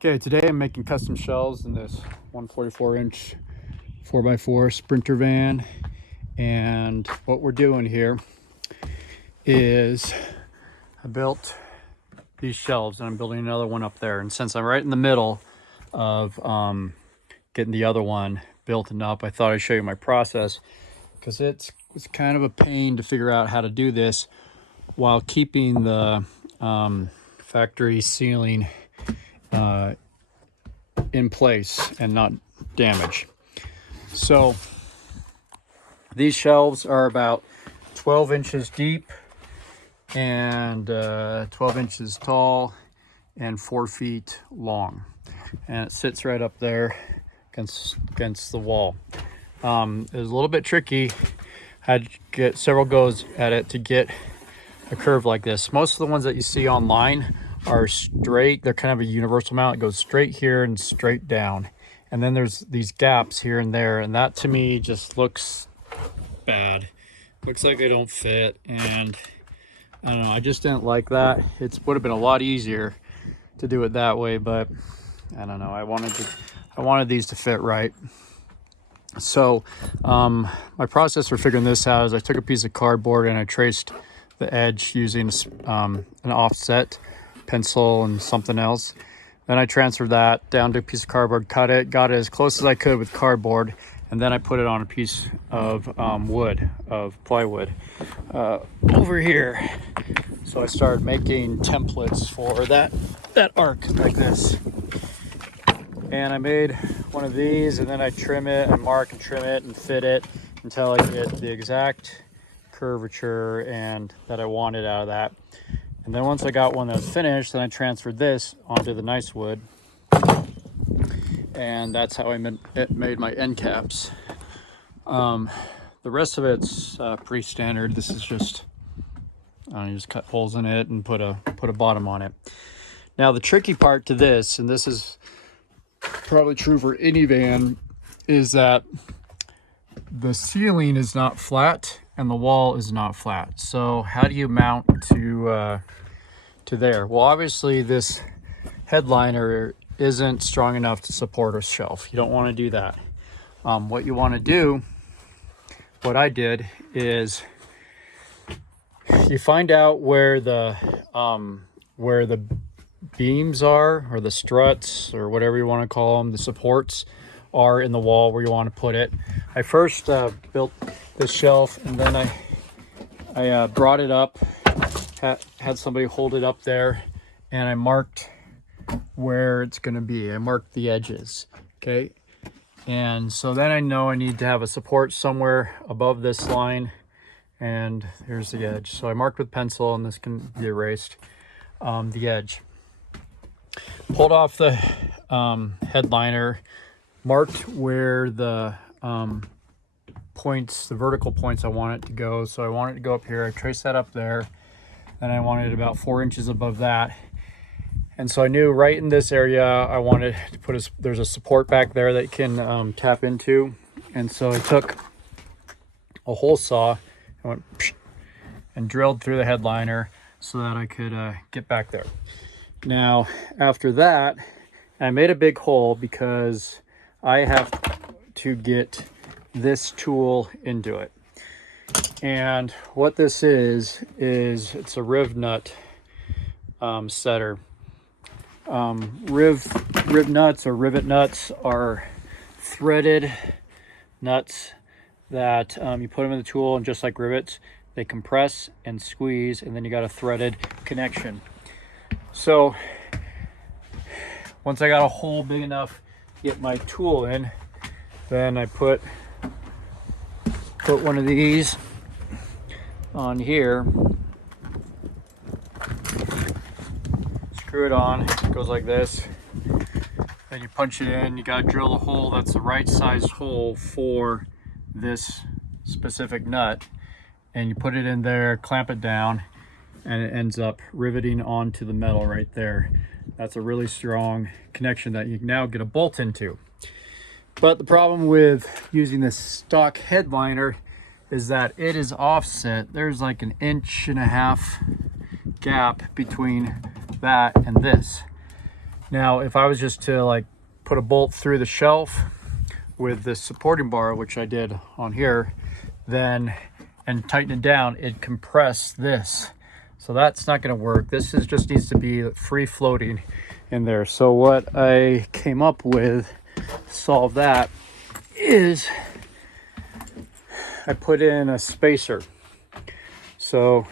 Okay, today I'm making custom shelves in this 144-inch 4x4 Sprinter van. And what we're doing here is I built these shelves and I'm building another one up there. And since I'm right in the middle of getting the other one built and up, I thought I'd show you my process because it's kind of a pain to figure out how to do this while keeping the factory ceiling in place and not damage. So these shelves are about 12 inches deep and 12 inches tall and 4 feet long, and it sits right up there against the wall. It was a little bit tricky. Had to get several goes at it to get a curve like this. Most of the ones that you see online are straight. They're kind of a universal mount. It goes straight here and straight down, and then there's these gaps here and there, and that to me just looks bad. Looks like they don't fit, and I don't know, I just didn't like that. It would have been a lot easier to do it that way, but I don't know, I wanted these to fit right. So my process for figuring this out is I took a piece of cardboard and I traced the edge using an offset pencil and something else. Then I transferred that down to a piece of cardboard, cut it, got it as close as I could with cardboard, and then I put it on a piece of plywood over here. So I started making templates for that arc like this. And I made one of these, and then I trim it and mark and trim it and fit it until I get the exact curvature and that I wanted out of that. And then once I got one that was finished, then I transferred this onto the nice wood, and that's how I made my end caps. The rest of it's pretty standard. This is just you just cut holes in it and put a bottom on it. Now the tricky part to this, and this is probably true for any van, is that the ceiling is not flat and the wall is not flat. So how do you mount to there? Well, obviously this headliner isn't strong enough to support a shelf. You don't want to do that. What you want to do, what I did, is you find out where the beams are, or the struts, or whatever you want to call them, the supports are in the wall where you want to put it. I first built this shelf, and then I brought it up, had somebody hold it up there, and I marked where it's going to be. I marked the edges, okay? And so then I know I need to have a support somewhere above this line, and here's the edge. So I marked with pencil, and this can be erased, the edge. Pulled off the headliner, marked where the points, the vertical points I want it to go. So I want it to go up here. I traced that up there, and I wanted it about 4 inches above that. And so I knew right in this area I wanted to put there's a support back there that you can tap into. And so I took a hole saw and went and drilled through the headliner so that I could get back there. Now, after that, I made a big hole because I have to get this tool into it. And what this is it's a riv nut setter. Riv nuts, or rivet nuts, are threaded nuts that you put them in the tool, and just like rivets, they compress and squeeze, and then you got a threaded connection. So once I got a hole big enough to get my tool in, then I put one of these on here, screw it on, it goes like this, then you punch it in. You got to drill a hole that's the right size hole for this specific nut, and you put it in there, clamp it down, and it ends up riveting onto the metal right there. That's a really strong connection that you can now get a bolt into. But the problem with using this stock headliner is that it is offset. There's like 1.5 inch gap between that and this. Now, if I was just to like put a bolt through the shelf with this supporting bar, which I did on here, then and tighten it down, it'd compress this. So that's not going to work. This is just needs to be free floating in there. So what I came up with to solve that is I put in a spacer. So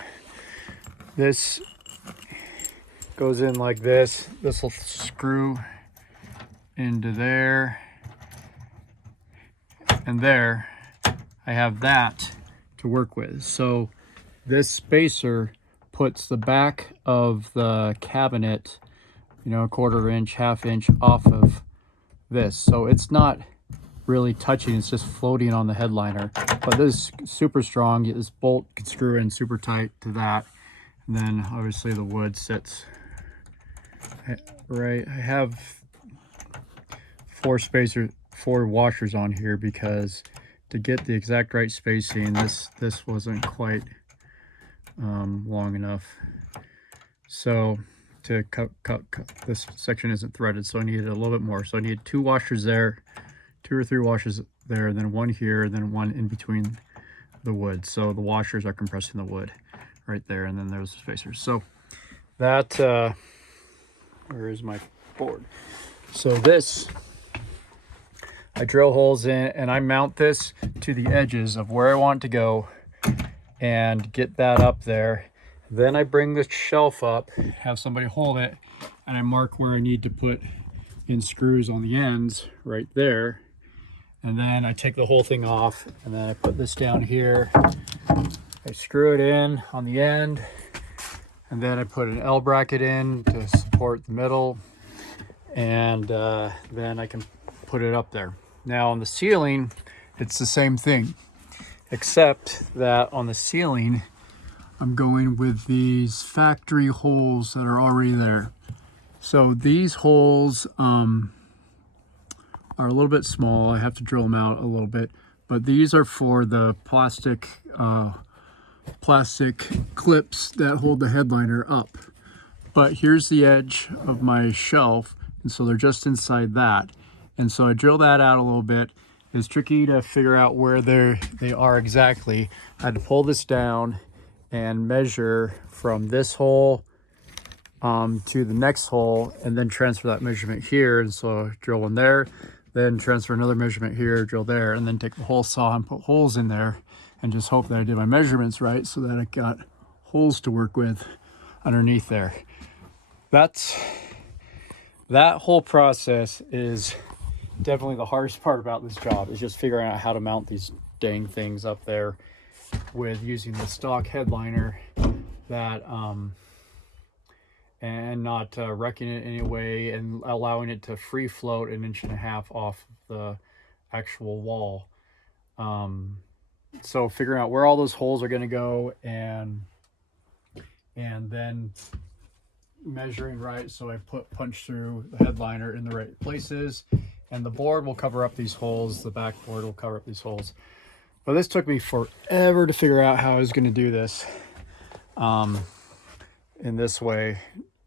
this goes in like this. This will screw into there and there. I have that to work with. So this spacer puts the back of the cabinet, you know, a 1/4 inch, 1/2 inch off of this. So it's not really touching, it's just floating on the headliner. But this is super strong. This bolt can screw in super tight to that. And then obviously the wood sits right. I have 4 washers on here because to get the exact right spacing, this wasn't quite long enough. So to cut, this section isn't threaded, so I needed a little bit more. So I needed 2 washers there, 2 or 3 washers there, then 1 here, and then 1 in between the wood. So the washers are compressing the wood right there, and then there's the spacers. So that where is my board? So this, I drill holes in and I mount this to the edges of where I want to go and get that up there. Then I bring the shelf up, have somebody hold it, and I mark where I need to put in screws on the ends right there. And then I take the whole thing off, and then I put this down here. I screw it in on the end, and then I put an L bracket in to support the middle, and then I can put it up there. Now on the ceiling, it's the same thing, except that on the ceiling, I'm going with these factory holes that are already there. So these holes are a little bit small. I have to drill them out a little bit, but these are for the plastic clips that hold the headliner up. But here's the edge of my shelf, and so they're just inside that. And so I drill that out a little bit. It's tricky to figure out where they are exactly. I had to pull this down and measure from this hole to the next hole, and then transfer that measurement here. And so drill one there, then transfer another measurement here, drill there, and then take the hole saw and put holes in there, and just hope that I did my measurements right so that I got holes to work with underneath there. That whole process is definitely the hardest part about this job, is just figuring out how to mount these dang things up there with using the stock headliner that and not wrecking it anyway, and allowing it to free float 1.5 inches off the actual wall. So figuring out where all those holes are going to go, and then measuring right so I punch through the headliner in the right places, and the board will cover up these holes, the backboard will cover up these holes. But this took me forever to figure out how I was going to do this in this way.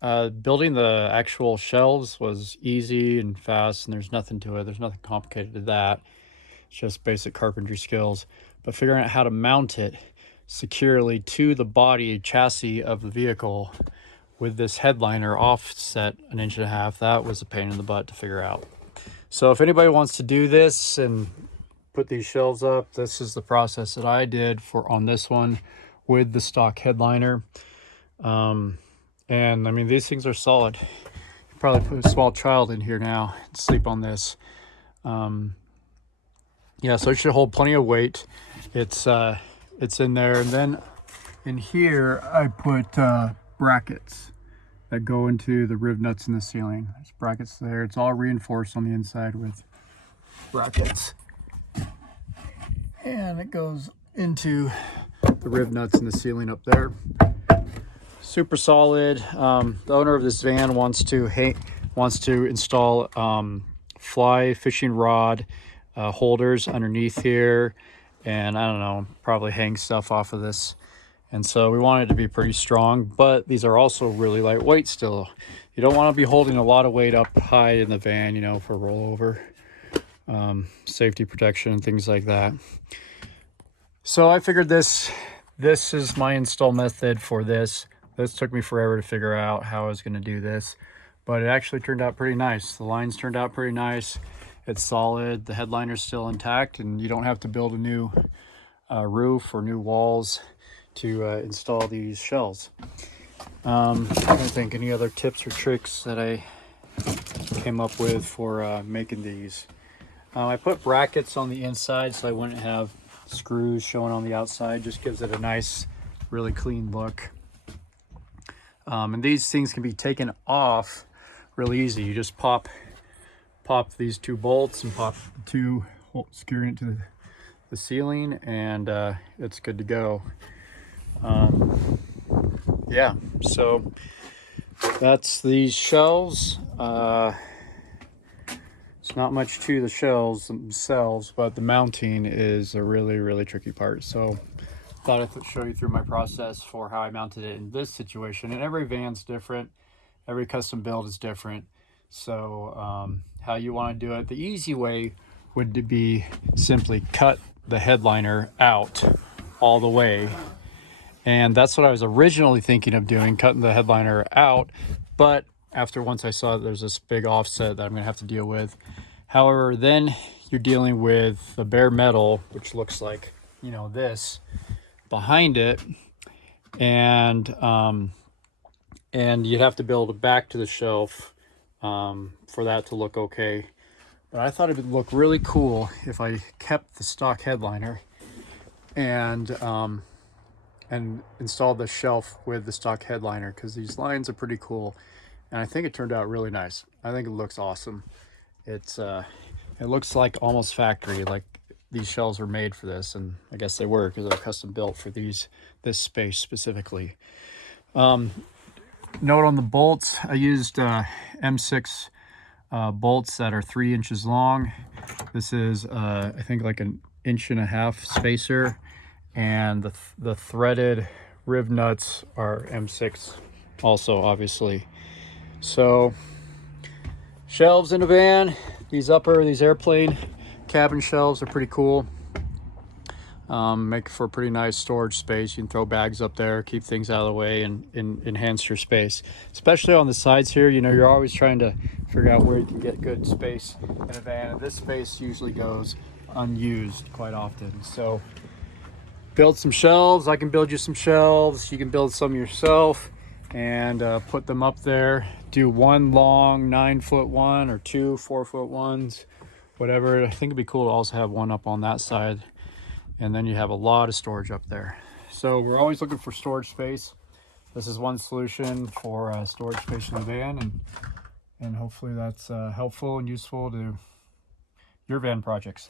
Building the actual shelves was easy and fast, and there's nothing to it. There's nothing complicated to that. It's just basic carpentry skills. But figuring out how to mount it securely to the body chassis of the vehicle with this headliner offset 1.5 inches, that was a pain in the butt to figure out. So if anybody wants to do this and put these shelves up, this is the process that I did on this one with the stock headliner. And I mean, these things are solid. You could probably put a small child in here now and sleep on this. Yeah, so it should hold plenty of weight. It's in there. And then in here, I put brackets that go into the riv nuts in the ceiling. There's brackets there. It's all reinforced on the inside with brackets. And it goes into the riv nuts in the ceiling up there. Super solid. The owner of this van wants to install fly fishing rod holders underneath here, and I don't know, probably hang stuff off of this. And so we want it to be pretty strong, but these are also really lightweight still. you don't want to be holding a lot of weight up high in the van, you know, for rollover, safety protection and things like that. So I figured this is my install method for this. This took me forever to figure out how I was going to do this, but it actually turned out pretty nice. The lines turned out pretty nice. It's solid. The headliner's still intact, and you don't have to build a new roof or new walls to install these shelves. I don't think any other tips or tricks that I came up with for making these. I put brackets on the inside so I wouldn't have screws showing on the outside. Just gives it a nice, really clean look. And these things can be taken off really easy. You just pop these two bolts and pop two, securing it to the ceiling, and it's good to go. Yeah, so that's these shelves. It's not much to the shelves themselves, but the mounting is a really tricky part. So thought I'd show you through my process for how I mounted it in this situation. And every van's different, every custom build is different. So how you want to do it, the easy way would be simply cut the headliner out all the way. And that's what I was originally thinking of doing, cutting the headliner out. But once I saw that there's this big offset that I'm gonna have to deal with. However, then you're dealing with the bare metal, which looks like, you know, this behind it. And you'd have to build it back to the shelf for that to look okay. But I thought it would look really cool if I kept the stock headliner and installed the shelf with the stock headliner, because these lines are pretty cool, and I think it turned out really nice. I think it looks awesome. It looks like almost factory, like these shelves were made for this, and I guess they were, because they're custom built for this space specifically. Note on the bolts, I used M6 bolts that are 3 inches long. This is I think like an 1.5 inch spacer, and the threaded rib nuts are M6 also, obviously. So shelves in a van, these airplane cabin shelves are pretty cool. Make for a pretty nice storage space. You can throw bags up there, keep things out of the way, and enhance your space. Especially on the sides here, you know, you're always trying to figure out where you can get good space in a van. And this space usually goes unused quite often. So build some shelves. I can build you some shelves. You can build some yourself and put them up there. Do one long 9-foot one or 2 4-foot ones, whatever. I think it'd be cool to also have one up on that side. And then you have a lot of storage up there. So we're always looking for storage space. This is one solution for storage space in the van, and hopefully that's helpful and useful to your van projects.